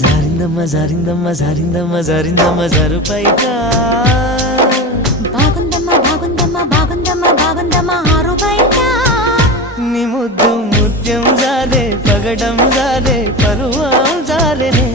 జారిందమ్మ జారిందమ్మ జారిందమ్మ జారిందమ్మ జారు పైట బాగుందమ్మ బాగుందమ్మ బాగుందమ్మ బాగుందమ్మ ఆరు బయట నీ ముద్దు ముత్యం జారే పగడం జారే పరువం జారెనే